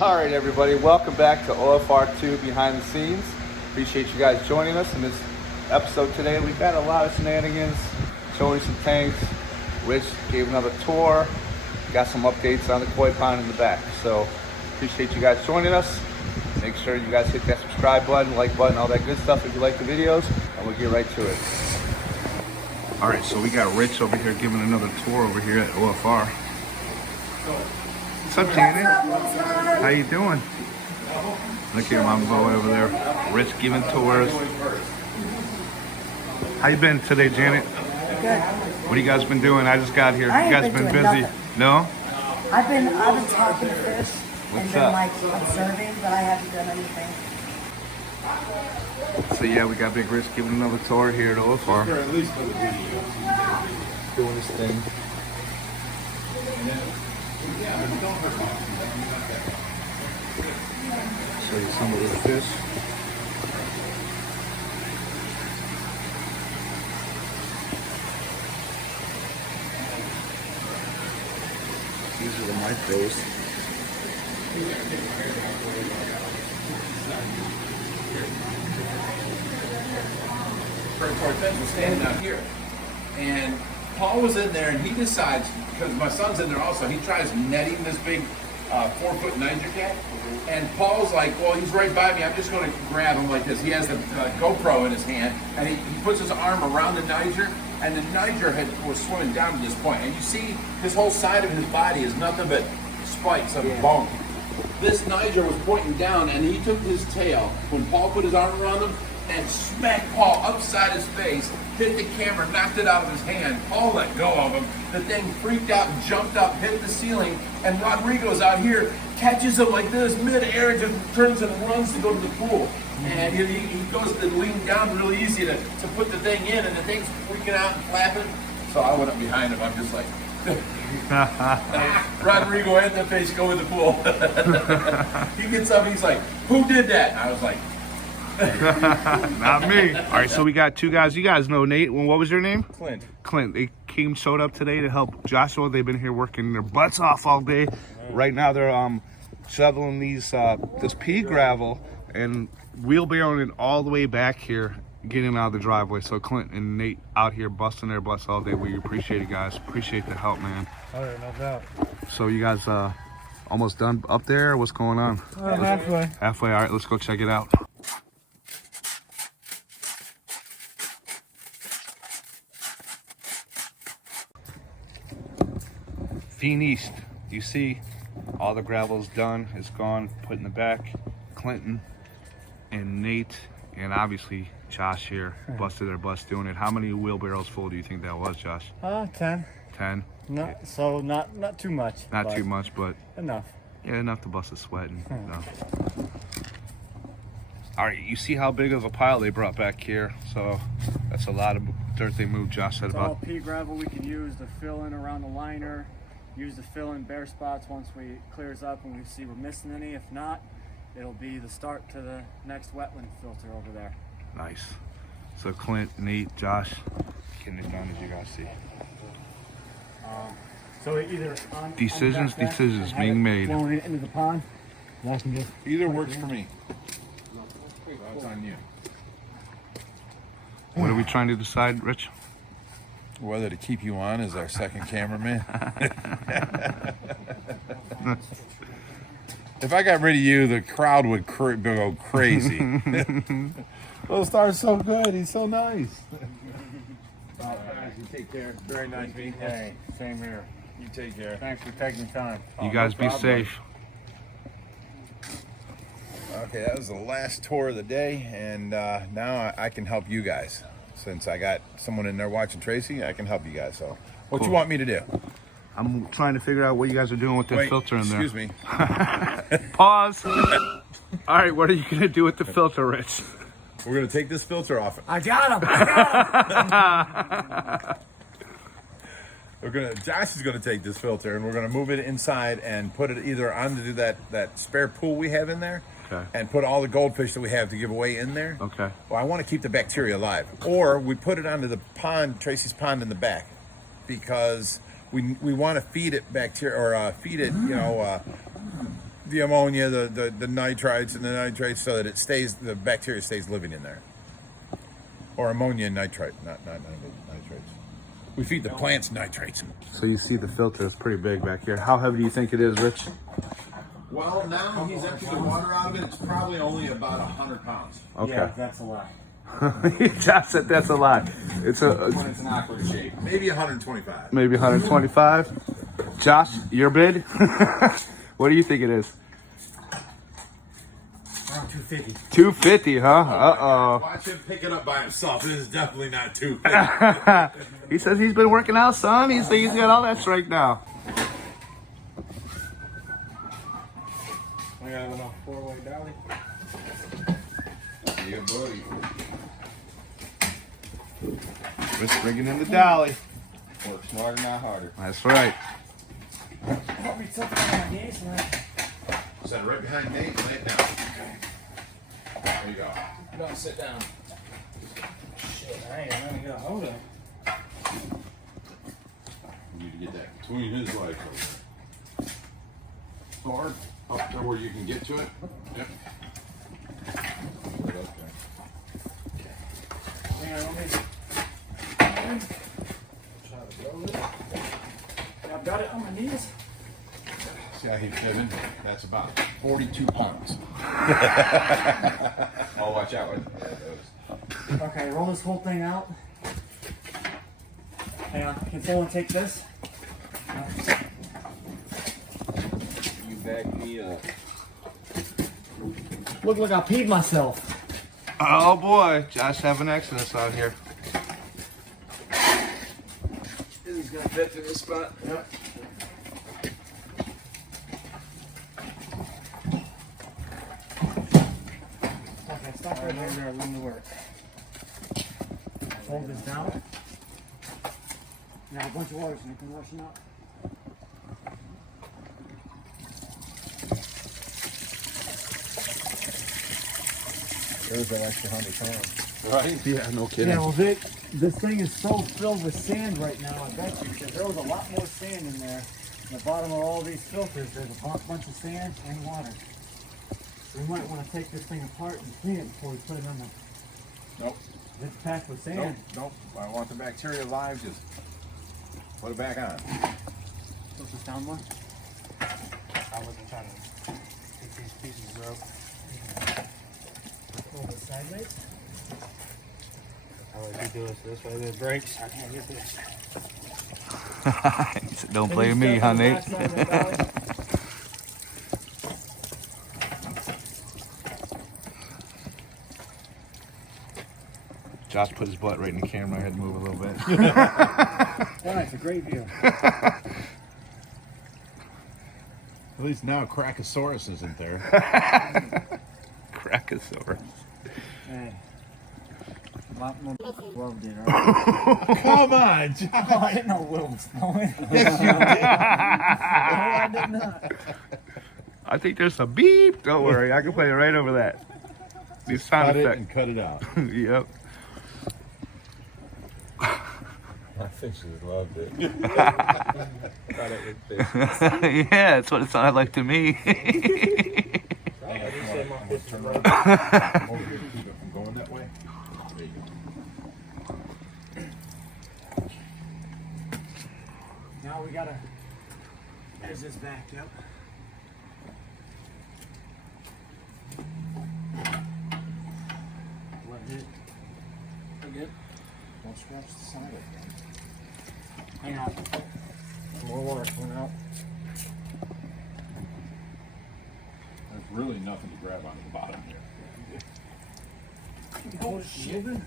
All right, everybody, welcome back to OFR2 Behind the Scenes. Appreciate you guys joining us in this episode today. We've got a lot of shenanigans, showing some tanks. Rich gave another tour. Got some updates on the koi pond in the back. So appreciate you guys joining us. Make sure you guys hit that subscribe button, like button, all that good stuff if you like the videos, and we'll get right to it. All right, so we got Rich over here giving another tour over here at OFR. What's up, Janet? How you doing? Look at my boy over there. Rich giving tours. How you been today, Janet? Good. What have you guys been doing? I just got here. You guys been busy? Nothing. No? I've been talking to fish What's and been up? like observing, but I haven't done anything. So yeah, we got Big Rich giving another tour here at OFR. Doing his thing. Show you some of the fish. These are the micros. Predatory fence was standing out here, and Paul was in there, and he decides, because my son's in there also, he tries netting this big 4-foot Niger cat, and Paul's like, well, he's right by me, I'm just going to grab him like this. He has the GoPro in his hand, and he puts his arm around the Niger, and the Niger was swimming down to this point, and you see his whole side of his body is nothing but spikes of bone. This Niger was pointing down, and he took his tail, when Paul put his arm around him, and smacked Paul upside his face, hit the camera, knocked it out of his hand. Paul let go of him. The thing freaked out and jumped up, hit the ceiling, and Rodrigo's out here, catches him like this, mid-air, just turns and runs to go to the pool. And he goes to lean down really easy to put the thing in, and the thing's freaking out and flapping. So I went up behind him. I'm just like, Rodrigo and the face go in the pool. He gets up, he's like, who did that? I was like, Not me. All right, so we got two guys. You guys know Nate. What was your name? Clint. Clint. They showed up today to help Joshua. They've been here working their butts off all day. Right now they're shoveling this pea gravel and wheelbarrowing it all the way back here, getting out of the driveway. So Clint and Nate out here busting their butts all day. We appreciate it, guys. Appreciate the help, man. All right, no doubt. So you guys almost done up there? What's going on? Halfway. Halfway. All right, let's go check it out. Fiend East, you see all the gravel's done, it's gone, put in the back. Clinton and Nate and obviously Josh here busted their butts doing it. How many wheelbarrows full do you think that was, Josh? 10. 10? Not so not too much. Not too much, but enough. yeah, enough to bust a sweat. All right, you see how big of a pile they brought back here, so that's a lot of dirt they moved. Josh said It's about all pea gravel we can use to fill in around the liner. Use to fill in bare spots once we clears up and we see we're missing any. If not, it'll be the start to the next wetland filter over there. nice. So Clint, Nate, Josh, getting it done as you guys see. So either on Decisions being made. Flowing into the pond. I can just either works for me. So it's on you. What are we trying to decide, Rich? Whether to keep you on as our second cameraman. If I got rid of you, the crowd would go crazy. Willstar's so good. He's so nice. You take care. Very nice meeting you. Hey, same here. You take care. Thanks for taking the time. You guys be safe. Okay, that was the last tour of the day, and now I can help you guys. Since I got someone in there watching Tracy, I can help you guys. So, what you want me to do? I'm trying to figure out what you guys are doing with the filter in there. Excuse me. Pause. All right, what are you going to do with the filter, Rich? We're gonna take this filter off. I got him. Josh is gonna take this filter and we're gonna move it inside and put it either onto that spare pool we have in there. Okay. And put all the goldfish that we have to give away in there. Okay. Well, I want to keep the bacteria alive. Or we put it onto the pond, Tracy's pond in the back, because we want to feed it bacteria or feed it, the ammonia, the nitrites and the nitrates, so that it stays, the bacteria stays living in there. Or ammonia and nitrite, not nitrates. We feed the plants nitrates. So you see the filter is pretty big back here. How heavy do you think it is, Rich? Well, now he's emptied the water out of it. It's probably only about 100 pounds. Okay. Yeah, that's a lot. Josh said that's a lot. It's When it's an awkward shape. Maybe 125. maybe 125. Josh, your bid? What do you think it is? Around 250. 250, huh? Uh-oh. Watch him pick it up by himself. It is definitely not 250. He says he's been working out, son. He's got all that strength now. I got a little 4-way dolly. Yeah, buddy. Just bringing in the dolly. Work smarter, not harder. That's right. Help me tilt it on my knees, man. Set it right behind Nate. Lay it down. There you go. No, sit down. Shit, I ain't gonna get a hold of it. You need to get that between his legs. Hard up there where you can get to it. Yep. Hang on, let me try to blow it. I've got it on my knees. See how he's fibbing? That's about 42 pounds. Oh, watch out with those. Okay, roll this whole thing out. Hang on, can someone take this? You back me up. Look like I peed myself. Oh boy, Josh having accidents out here. This is gonna fit to this spot. Yep. Okay, stop right there. I'm going to work. Hold this down. Now a bunch of water so you can rushing out. There's an extra 100 pounds. Right? Yeah, no kidding. Yeah, well, Vic, this thing is so filled with sand right now, I bet you, because there was a lot more sand in there. In the bottom of all these filters, there's a bunch of sand and water. So we might want to take this thing apart and clean it before we put it on the... Nope. It's packed with sand. Nope. I want the bacteria alive. Just put it back on. Put this down more. I wasn't trying to get these pieces of rope. Hold it sideways. I would do this way, it breaks. I can't get this. Don't blame me, huh, Nate? Josh put his butt right in the camera. I had to move a little bit. Yeah, it's a great view. At least now Crackosaurus isn't there. Crackosaurus. Hey. A lot more loved it, right? Come on, John. Oh, I didn't know Will was snowing. Yes, you did. No, I did not. I think there's some beep. Don't worry, I can play it right over that. These sound Cut it effects. and cut it out. Yep. My fishes loved it. Thought it would fit. Yeah, that's what it sounded like to me. You said my fishes loved it. Keep it from going that way. There you go. Now we gotta. There's this back, yep. Let it. Good. Don't scratch the side of it. Hang on. More water coming out. There's really nothing to grab on the bottom here. Oh shit! I'm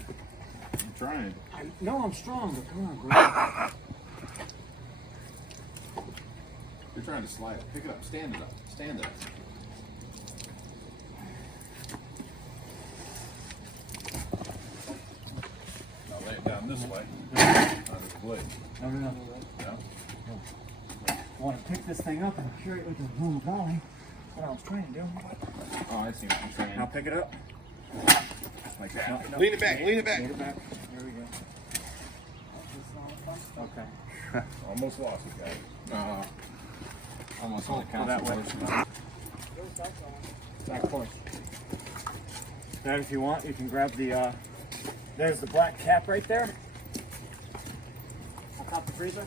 trying. No, I'm strong, but come on, grab You're trying to slide it. Pick it up. Stand it up. Stand it up. Now lay it down this way. On this blade. it. No. No? I want to pick this thing up and carry it with this boom dolly. What I was trying to do. Oh, I see what you're saying. Now pick it up. Like that. No. Lean it back. Lean it back. Take it back. There we go. Okay. Almost lost it, guys. Almost on the Go that way. council. Back porch. Then if you want, you can grab the, there's the black cap right there. On top of the freezer.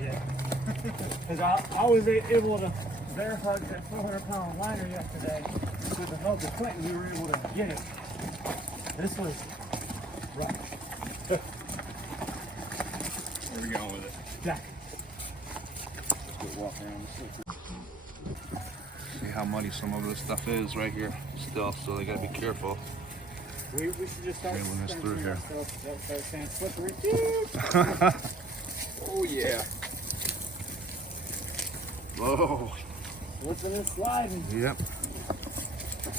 Yeah. Because I was able to verify that 400-pound liner yesterday with the help of Clinton. We were able to get it. This was rough. Where are we going with it? Jack. Let's go walk around. See how muddy some of this stuff is right here still, so they gotta be careful. We should just start When this through here. Start saying slippery. Oh yeah. Whoa. Slipping and sliding. Yep.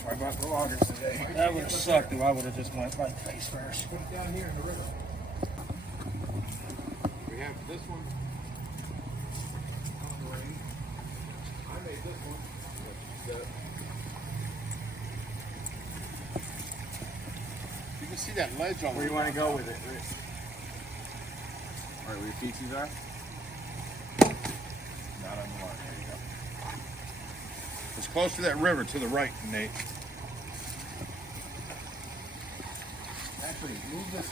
Sorry about the loggers today. That would have sucked if I would have just went right face first. Put it down here in the river. We have this one. I made this one. You can see that ledge on Where you want to go with it? Right where your feces are? Not on the line. There you go. It's close to that river to the right, Nate. Actually, move this to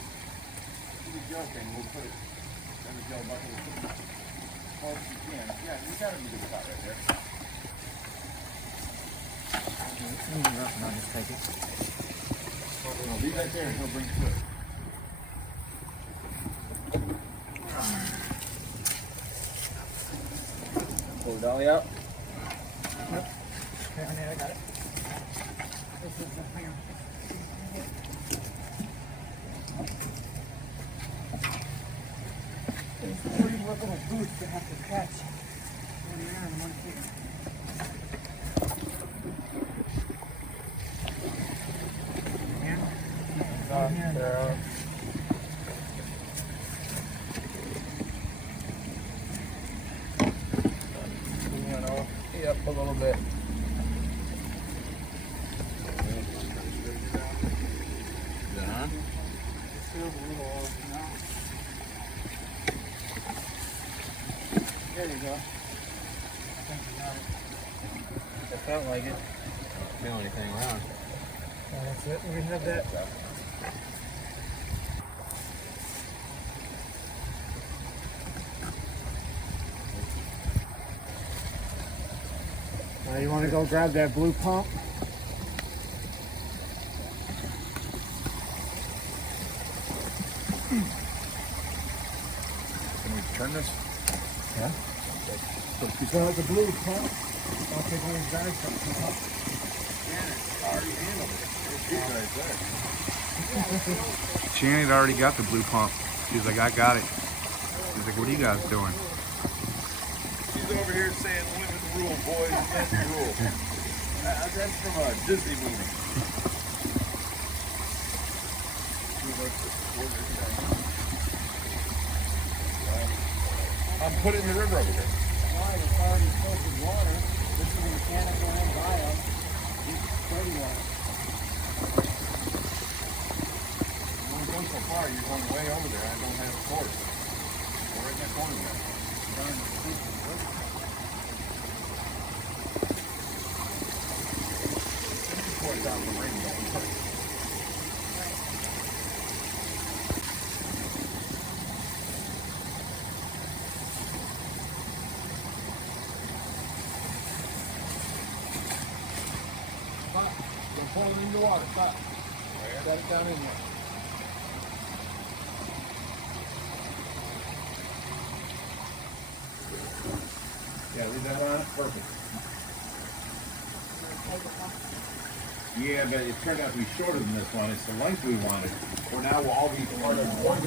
the gel thing. We'll put it in the gel bucket. We'll put it as close as you can. Yeah, you got a good spot right there. I'll just take it. Leave that there and he'll bring it to it. Pull the dolly out. Yep. Okay, I got it. This is the thing. It's a pretty little boost to have to catch when you're in one thing. Yep, a little bit. Is that on? It feels a little off now. There you go. I think you got it. It felt like it. Don't feel anything around. Oh, that's it. We have that. Now you want to go grab that blue pump? Can we turn this? Yeah. So the blue pump, I'll take one of these bags from the pump. Channing had already got the blue pump. She's like, I got it. He's like, what are you guys doing? He's over here saying, women rule, boys, men rule. That's from a Disney movie. I'm putting the river over here. Why? It's already filled with water. This is a mechanical and bio. It's steady water. You're only going so far. You're going way over there. I don't have a cord. We're right in that corner there. Cord down the rain. Pour it in the water. Stop. Set it down in there. Yeah, leave that on. Perfect. Yeah, but it turned out to be shorter than this one. It's the length we wanted. Or now we'll all be part of one.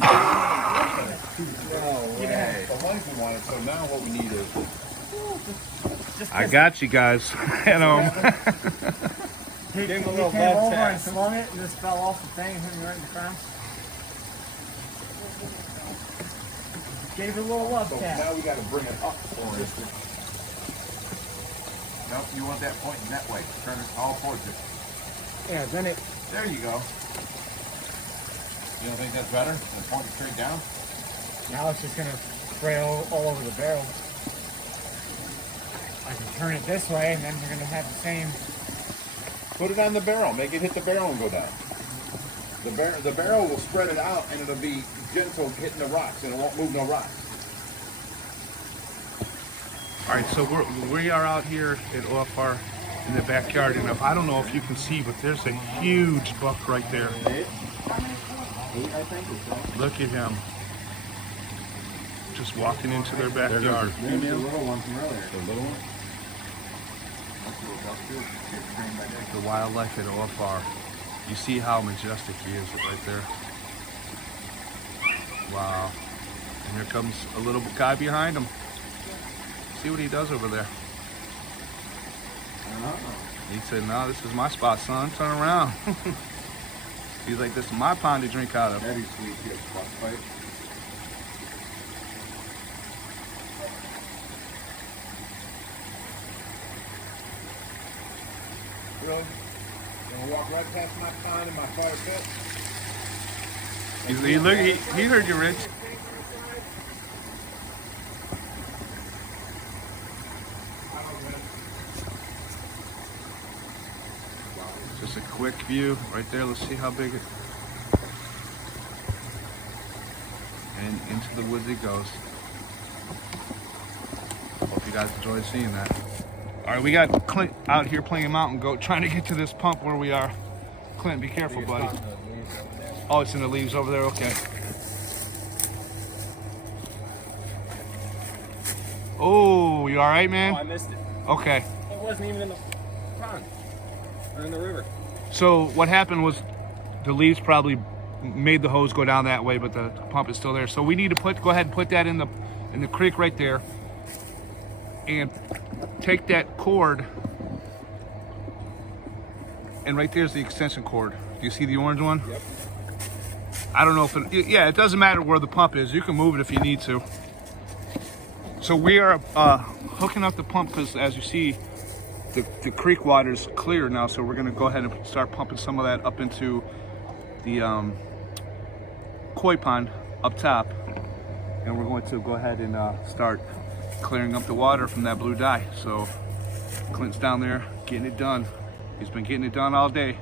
No way. The length we wanted. So now what we need is. I got you guys. You know. He Gave him a came little over love and tap. swung it and just fell off the thing and hit me right in the crown. Gave it a little love So tap. now we got to bring it up 4 inches. Nope, you want that pointing that way. Turn it all towards it. Yeah, then it. There you go. You don't think that's better than pointing straight down? Now it's just gonna spray all over the barrel. I can turn it this way, and then we're gonna have the same. Put it on the barrel. Make it hit the barrel and go down. The barrel will spread it out, and it'll be gentle hitting the rocks, and it won't move no rocks. All right, so we are out here at OFR in the backyard, and I don't know if you can see, but there's a huge buck right there. Look at him. Just walking into their backyard. The little one from earlier. The little one? The wildlife at OFR. You see how majestic he is right there. Wow. And here comes a little guy behind him. See what he does over there. He said, no, this is my spot, son. Turn around. He's like, this is my pond to drink out of. Very sweet. He has buck fight. Really? Gonna walk right past my pond and my fire pit? He heard you, Rich. Just a quick view right there. Let's see how big it. And into the woods it goes. Hope you guys enjoy seeing that. All right, we got Clint out here playing mountain goat, trying to get to this pump where we are. Clint, be careful, buddy. Oh, it's in the leaves over there. Okay. Oh, you all right, man? Oh, I missed it. Okay. It wasn't even in the pond or in the river. So what happened was the leaves probably made the hose go down that way, but the pump is still there. So we need to go ahead and put that in the creek right there, and take that cord, and right there's the extension cord. Do you see the orange one? Yep. I don't know if it doesn't matter where the pump is. You can move it if you need to. So we are hooking up the pump because, as you see, the creek water is clear now. So we're going to go ahead and start pumping some of that up into the koi pond up top, and we're going to go ahead and start clearing up the water from that blue dye. So Clint's down there getting it done. He's been getting it done all day.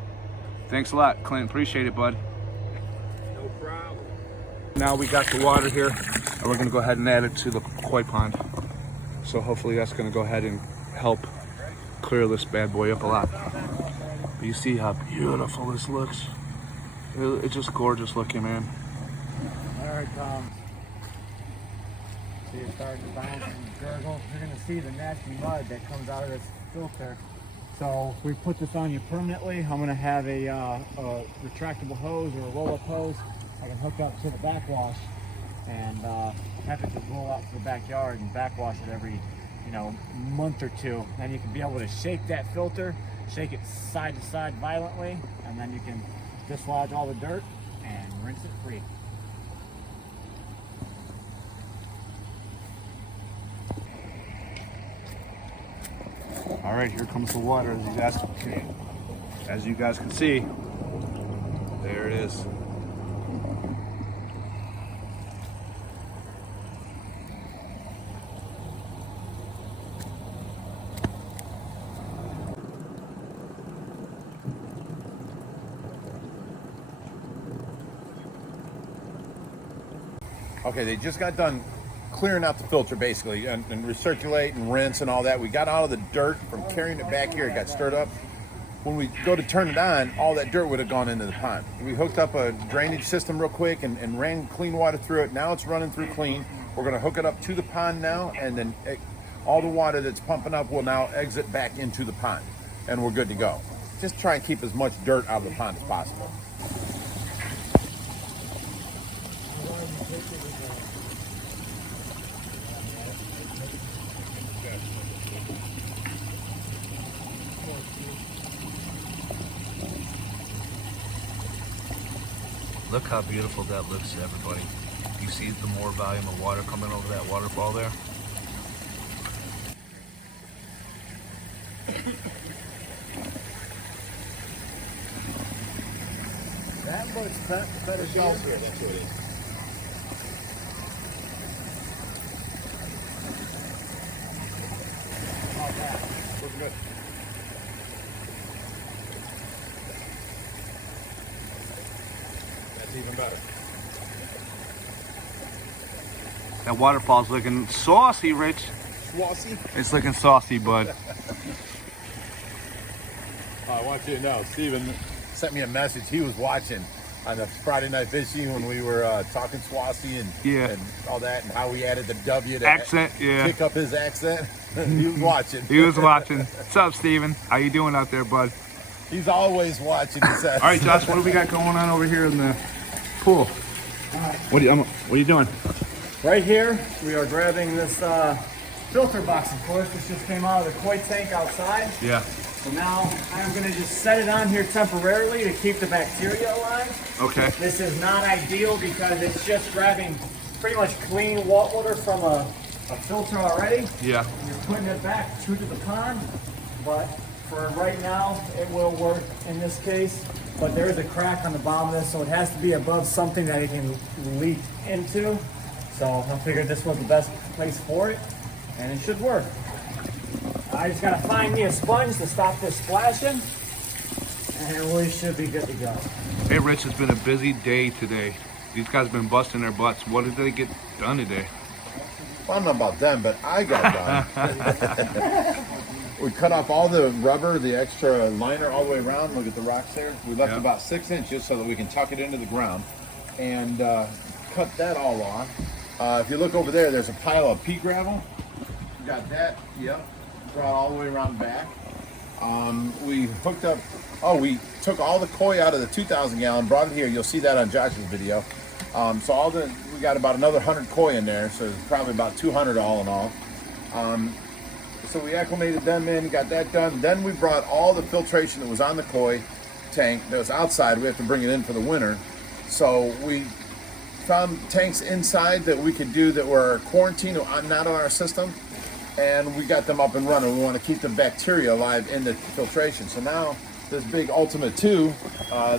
Thanks a lot, Clint. Appreciate it, bud. No problem. Now we got the water here, and we're gonna go ahead and add it to the koi pond. So hopefully that's gonna go ahead and help clear this bad boy up a lot. You see how beautiful this looks. It's just gorgeous looking, man. All right, Tom. See it starting to bounce and gurgle. You're gonna see the nasty mud that comes out of this filter. So we put this on you permanently. I'm gonna have a retractable hose or a roll-up hose I can hook up to the backwash and have it just roll out to the backyard and backwash it every month or two. Then you can be able to shake that filter, shake it side to side violently, and then you can dislodge all the dirt and rinse it free. All right, here comes the water. As you guys can see, there it is. Okay, they just got done clearing out the filter basically and recirculate and rinse and all that. We got all of the dirt from carrying it back here. It got stirred up. When we go to turn it on, all that dirt would have gone into the pond. We hooked up a drainage system real quick and ran clean water through it. Now it's running through clean. We're going to hook it up to the pond now, and then all the water that's pumping up will now exit back into the pond, and we're good to go. Just try and keep as much dirt out of the pond as possible. Look how beautiful that looks, everybody. You see the more volume of water coming over that waterfall there? That looks better salt here. That's what it is. Good. That's even better. That waterfall's looking saucy, Rich. Schwassy. It's looking saucy, bud. I want you to know, Steven sent me a message. He was watching on the Friday Night Fishing when we were talking Swassy and all that, and how we added the W to Accent, yeah. pick up his accent. He was watching. He was watching. What's up, Steven? How you doing out there, bud? He's always watching. All right, Josh, what do we got going on over here in the pool? What are you doing? Right here, we are grabbing this filter box, of course, which just came out of the koi tank outside. Yeah. So now I'm gonna just set it on here temporarily to keep the bacteria alive. Okay. This is not ideal because it's just grabbing pretty much clean water from a filter already. Yeah. You're putting it back to the pond, but for right now, it will work in this case. But there is a crack on the bottom of this, so it has to be above something that it can leak into. So I figured this was the best place for it, and it should work. I just gotta find me a sponge to stop this splashing, and we should be good to go. Hey, Rich, it's been a busy day today. These guys have been busting their butts. What did they get done today? Well, I don't know about them, but I got done. We cut off all the rubber, the extra liner all the way around. Look at the rocks there. We left about 6 inches so that we can tuck it into the ground and cut that all off. If you look over there, there's a pile of pea gravel. We got that, brought all the way around back. We hooked up, we took all the koi out of the 2,000 gallon, brought it here. You'll see that on Josh's video. So we got about another 100 koi in there, so it's probably about 200 all in all. So we acclimated them in, got that done. Then we brought all the filtration that was on the koi tank that was outside. We have to bring it in for the winter. So we found tanks inside that we could do that were quarantined, not on our system, and we got them up and running. We want to keep the bacteria alive in the filtration. So now this big Ultimate 2,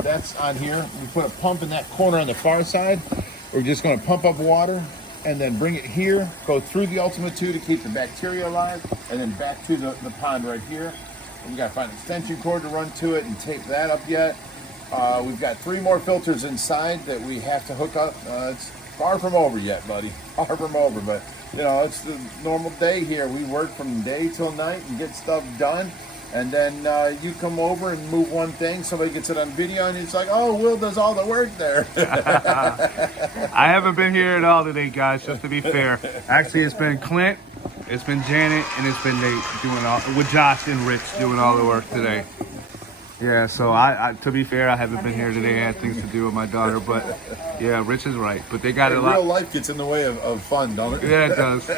that's on here. We put a pump in that corner on the far side. We're just going to pump up water and then bring it here, go through the Ultimate 2 to keep the bacteria alive, and then back to the pond right here. We got to find an extension cord to run to it and tape that up yet. We've got 3 more filters inside that we have to hook up. It's far from over yet, buddy. Far from over, but you know, it's the normal day here. We work from day till night and get stuff done. And then you come over and move one thing, somebody gets it on video, and it's like, oh, Will does all the work there. I haven't been here at all today, guys, just to be fair. Actually, it's been Clint, it's been Janet, and it's been Nate doing all, with Josh and Rich doing all the work today. Yeah, so I to be fair, I haven't been here today. I had things to do with my daughter, but yeah, Rich is right. But they got a lot. Real life gets in the way of fun, don't it? Yeah, it does.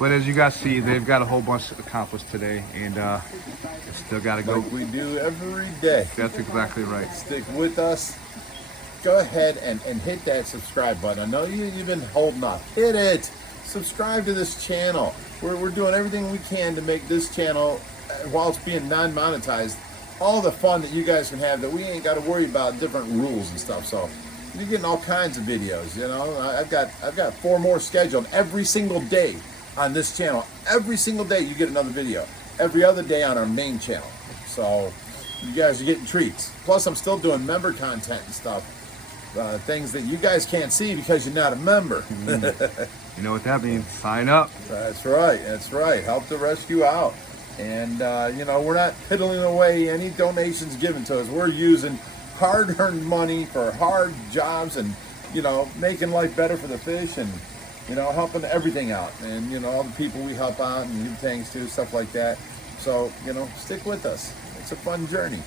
But as you guys see, they've got a whole bunch accomplished today, and still got to go. Like we do every day. That's exactly right. Stick with us. Go ahead and hit that subscribe button. I know you've been holding off. Hit it. Subscribe to this channel. We're doing everything we can to make this channel, while it's being non-monetized, all the fun that you guys can have, that we ain't got to worry about different rules and stuff. So you're getting all kinds of videos. You know, I've got 4 more scheduled every single day on this channel. Every single day you get another video. Every other day on our main channel. So you guys are getting treats. Plus I'm still doing member content and stuff. Things that you guys can't see because you're not a member. You know what that means? Sign up. That's right. That's right. Help the rescue out. And, you know, we're not piddling away any donations given to us. We're using hard-earned money for hard jobs and, you know, making life better for the fish and, you know, helping everything out. And, you know, all the people we help out and give things to, stuff like that. So, you know, stick with us. It's a fun journey.